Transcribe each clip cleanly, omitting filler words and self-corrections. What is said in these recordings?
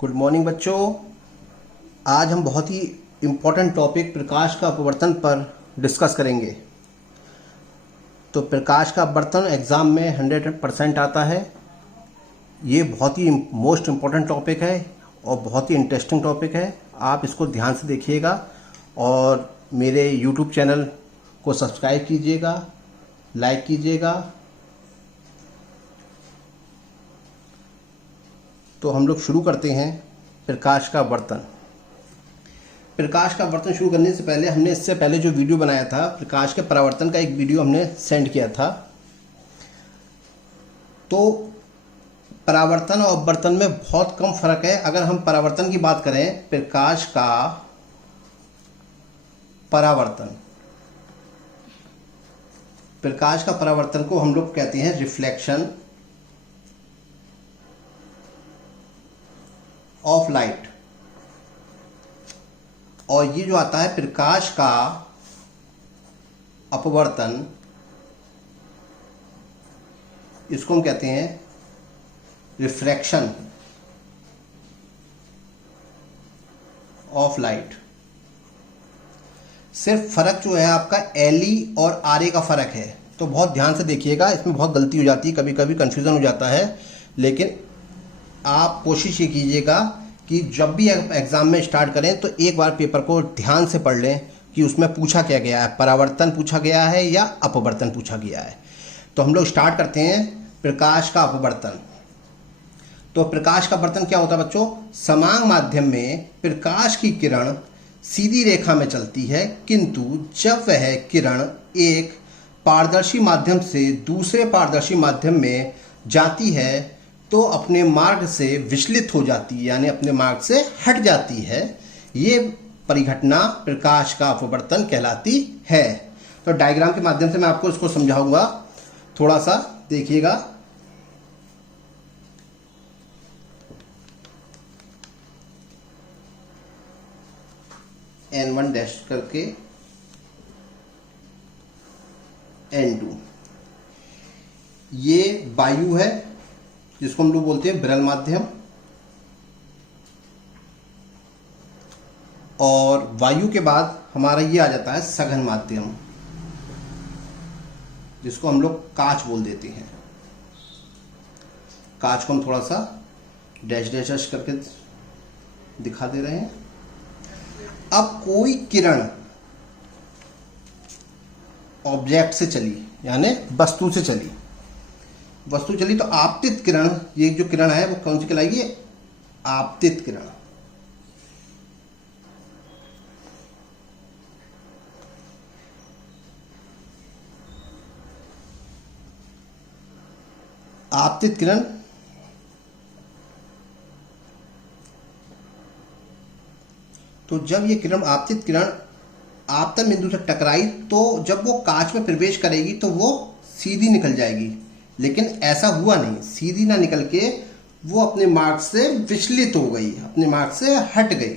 Good morning बच्चों। आज हम बहुत ही इम्पोर्टेंट टॉपिक प्रकाश का अपवर्तन पर डिस्कस करेंगे। तो प्रकाश का अपवर्तन एग्ज़ाम में 100% आता है। ये बहुत ही मोस्ट इम्पोर्टेंट टॉपिक है और बहुत ही इंटरेस्टिंग टॉपिक है। आप इसको ध्यान से देखिएगा और मेरे यूट्यूब चैनल को सब्सक्राइब कीजिएगा, लाइक कीजिएगा। तो हम लोग शुरू करते हैं प्रकाश का अपवर्तन। प्रकाश का अपवर्तन शुरू करने से पहले हमने इससे पहले जो वीडियो बनाया था प्रकाश के परावर्तन का, एक वीडियो हमने सेंड किया था। तो परावर्तन और अपवर्तन में बहुत कम फर्क है। अगर हम परावर्तन की बात करें, प्रकाश का परावर्तन, प्रकाश का परावर्तन को हम लोग कहते हैं रिफ्लेक्शन ऑफ लाइट। और ये जो आता है प्रकाश का अपवर्तन, इसको हम कहते हैं रिफ्रैक्शन ऑफ लाइट। सिर्फ फर्क जो है आपका एलई और आरए का फर्क है। तो बहुत ध्यान से देखिएगा, इसमें बहुत गलती हो जाती है, कभी कभी कंफ्यूजन हो जाता है। लेकिन आप कोशिश ये कीजिएगा कि जब भी एग्ज़ाम में स्टार्ट करें तो एक बार पेपर को ध्यान से पढ़ लें कि उसमें पूछा क्या गया है, परावर्तन पूछा गया है या अपवर्तन पूछा गया है। तो हम लोग स्टार्ट करते हैं प्रकाश का अपवर्तन। तो प्रकाश का अपवर्तन क्या होता है बच्चों? समान माध्यम में प्रकाश की किरण सीधी रेखा में चलती है, किंतु जब वह किरण एक पारदर्शी माध्यम से दूसरे पारदर्शी माध्यम में जाती है तो अपने मार्ग से विचलित हो जाती है, यानी अपने मार्ग से हट जाती है। ये परिघटना प्रकाश का अपवर्तन कहलाती है। तो डायग्राम के माध्यम से मैं आपको इसको समझाऊंगा, थोड़ा सा देखिएगा। N1 डैश करके N2, ये वायु है जिसको हम लोग बोलते हैं विरल माध्यम, और वायु के बाद हमारा ये आ जाता है सघन माध्यम, जिसको हम लोग कांच बोल देते हैं। कांच को हम थोड़ा सा डैश डैश डैश करके दिखा दे रहे हैं। अब कोई किरण ऑब्जेक्ट से चली, यानी वस्तु से चली, तो आपतित किरण, ये जो किरण है वो कौन सी कहलाएगी? आपतित किरण। आपतित किरण तो जब ये किरण, आपतित किरण आपतन बिंदु से टकराई तो जब वो कांच में प्रवेश करेगी तो वो सीधी निकल जाएगी। लेकिन ऐसा हुआ नहीं, सीधी ना निकल के वो अपने मार्ग से विचलित हो गई, अपने मार्ग से हट गई।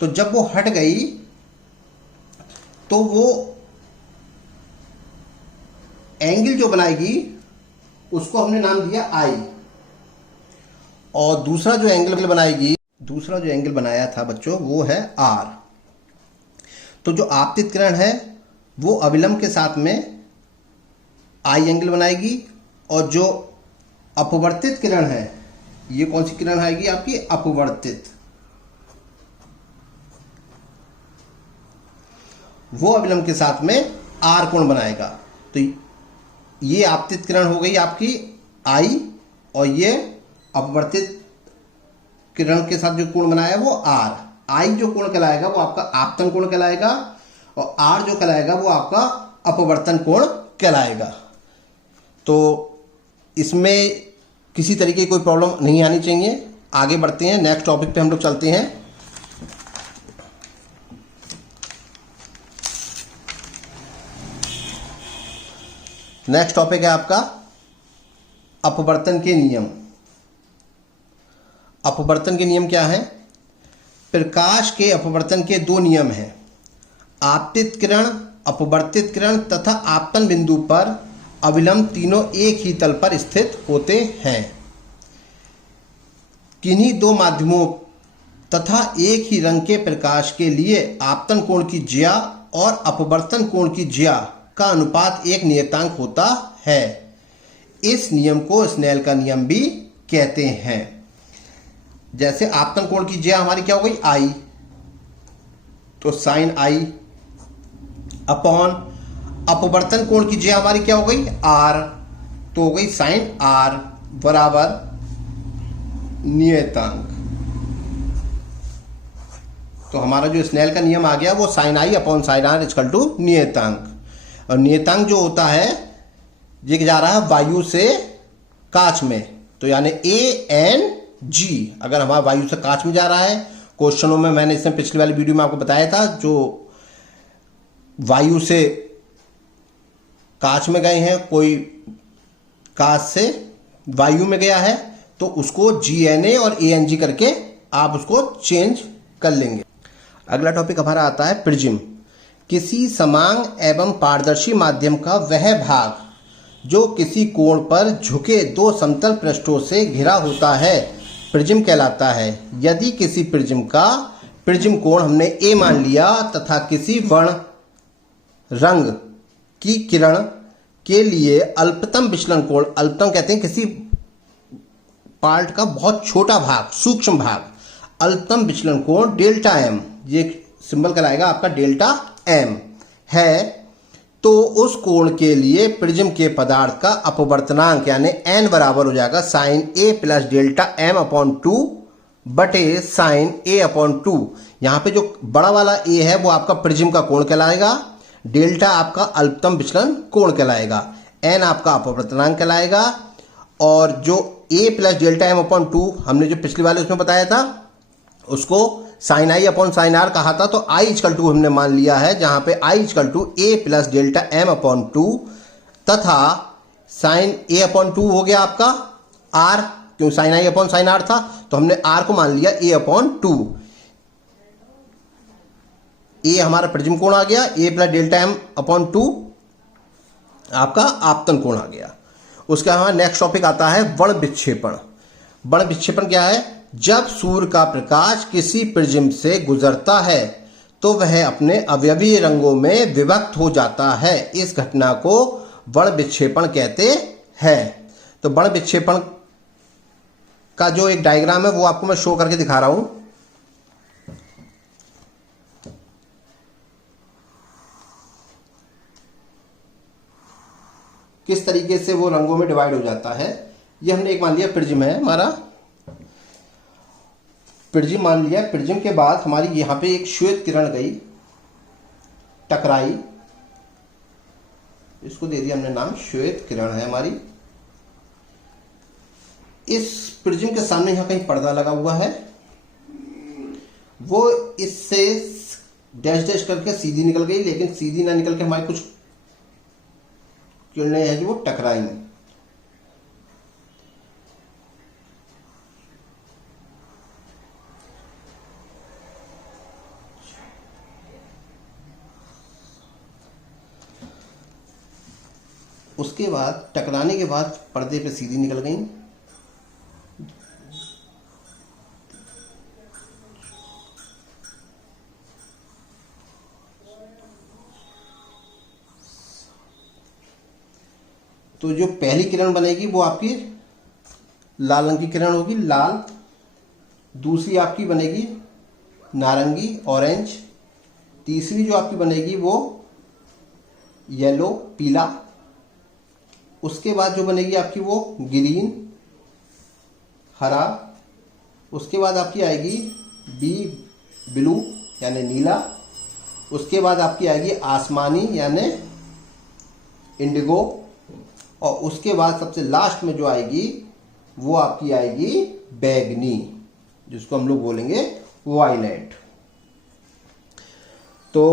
तो जब वो हट गई तो वो एंगल जो बनाएगी उसको हमने नाम दिया आई, और दूसरा जो एंगल बनाया था बच्चों वो है आर। तो जो आपतित किरण है वो अविलंब के साथ में आई एंगल बनाएगी, और जो अपवर्तित किरण है, ये कौन सी किरण आएगी आपकी? अपवर्तित। वो अविलंब के साथ में आर कोण बनाएगा। तो ये आपतित किरण हो गई आपकी आई, और ये अपवर्तित किरण के साथ जो कोण बनाया वो आर। आई जो कोण कहलाएगा वो आपका आपतन कोण कहलाएगा, और आर जो कहलाएगा वो आपका अपवर्तन कोण कहलाएगा। तो इसमें किसी तरीके की कोई प्रॉब्लम नहीं आनी चाहिए। आगे बढ़ते हैं, नेक्स्ट टॉपिक पे हम लोग चलते हैं। नेक्स्ट टॉपिक है आपका अपवर्तन के नियम। अपवर्तन के नियम क्या है? प्रकाश के अपवर्तन के दो नियम हैं। आपतित किरण, अपवर्तित किरण तथा आपतन बिंदु पर अविलंब तीनों एक ही तल पर स्थित होते हैं। किन्हीं दो माध्यमों तथा एक ही रंग के प्रकाश के लिए आपतन कोण की ज्या और अपवर्तन कोण की ज्या का अनुपात एक नियतांक होता है। इस नियम को स्नेल का नियम भी कहते हैं। जैसे आपतन कोण की ज्या हमारी क्या हो गई आई, तो साइन आई अपॉन अपवर्तन कोण की ज्या हमारी क्या हो गई आर, तो हो गई साइन आर बराबर नियतांक। तो हमारा जो स्नेल का नियम आ गया वो sine i upon sine r equal to नियतांक। और नियतांक जो होता है ये जा रहा है वायु से कांच में, तो यानी ए एन जी अगर हमारा वायु से कांच में जा रहा है। क्वेश्चनों में मैंने इसमें पिछली वाली वीडियो में आपको बताया था, जो वायु से कांच में गए हैं, कोई कांच से वायु में गया है तो उसको GNA और ANG करके आप उसको चेंज कर लेंगे। अगला टॉपिक हमारा आता है प्रिज्म। किसी समान एवं पारदर्शी माध्यम का वह भाग जो किसी कोण पर झुके दो समतल पृष्ठों से घिरा होता है प्रिज्म कहलाता है। यदि किसी प्रिज्म का प्रिज्म कोण हमने A मान लिया तथा किसी वर्ण रंग की किरण के लिए अल्पतम विचलन कोण, अल्पतम कहते हैं किसी पार्ट का बहुत छोटा भाग, सूक्ष्म भाग, अल्पतम विचलन कोण डेल्टा एम, ये सिंबल कहलाएगा आपका डेल्टा एम है, तो उस कोण के लिए प्रिज्म के पदार्थ का अपवर्तनांक यानी n बराबर हो जाएगा साइन ए प्लस डेल्टा एम अपॉन 2 बटे साइन ए अपॉन 2। यहां पे जो बड़ा वाला a है वो आपका प्रिज्म का कोण कहलाएगा, डेल्टा आपका अल्पतम विचलन कोण कहलाएगा, n आपका अपवर्तनांक कहलाएगा, और जो a plus delta M upon 2 हमने जो पिछली वाले उसमें बताया था उसको sine i upon sine r कहा था, तो आई इक्वल टू हमने मान लिया है, जहां पे I equal to A plus delta M upon 2 तथा साइन ए अपॉन 2 हो गया आपका आर, क्यों sine i upon sine r था तो हमने आर को मान लिया ए अपॉन 2। ए हमारा प्रिज्म कोण आ गया, ए प्लस डेल्टा एम अपॉन 2 आपका आपतन कोण आ गया। उसके हमारा नेक्स्ट टॉपिक आता है वर्ण विक्षेपण। वर्ण विक्षेपण क्या है? जब सूर्य का प्रकाश किसी प्रिज्म से गुजरता है तो वह अपने अवयवीय रंगों में विभक्त हो जाता है। इस घटना को वर्ण विक्षेपण कहते हैं। तो वर्ण विक्षेपण का जो एक डायग्राम है वो आपको मैं शो करके दिखा रहा हूं। किस तरीके से वो रंगों में डिवाइड हो जाता है। ये हमने एक मान लिया प्रिज्म है हमारा, प्रिज्म मान लिया। प्रिज्म के बाद हमारी यहां पे एक श्वेत किरण गई, टकराई, इसको दे दिया हमने नाम श्वेत किरण है हमारी। इस प्रिज्म के सामने यहां कहीं पर्दा लगा हुआ है, वो इससे डैश डैश करके सीधी निकल गई, लेकिन सीधी ना निकल के हमारी कुछ किरणें हैं जो वो टकराई। उसके बाद टकराने के बाद पर्दे पे सीधी निकल गई। तो जो पहली किरण बनेगी वो आपकी लाल रंग की किरण होगी, लाल। दूसरी आपकी बनेगी नारंगी, ऑरेंज। तीसरी जो आपकी बनेगी वो येलो, पीला। उसके बाद जो बनेगी आपकी वो ग्रीन, हरा। उसके बाद आपकी आएगी बी ब्लू यानी नीला। उसके बाद आपकी आएगी आसमानी यानी इंडिगो। और उसके बाद सबसे लास्ट में जो आएगी वो आपकी आएगी बैगनी, जिसको हम लोग बोलेंगे वायलेट। तो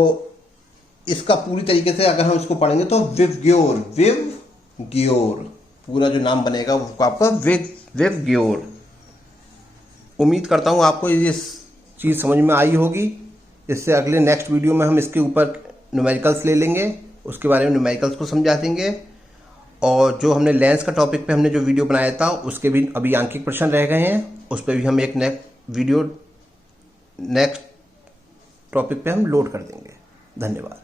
इसका पूरी तरीके से अगर हम इसको पढ़ेंगे तो विवग्योर, विवग्योर पूरा जो नाम बनेगा वो आपका विवग्योर। उम्मीद करता हूं आपको ये चीज़ समझ में आई होगी। इससे अगले नेक्स्ट वीडियो में हम इसके ऊपर न्यूमेरिकल्स ले लेंगे, उसके बारे में न्यूमेरिकल्स को समझा देंगे। और जो हमने लेंस का टॉपिक पे हमने जो वीडियो बनाया था उसके भी अभी आंकिक प्रश्न रह गए हैं। उस पर भी हम एक नेक्स्ट टॉपिक पे हम लोड कर देंगे। धन्यवाद।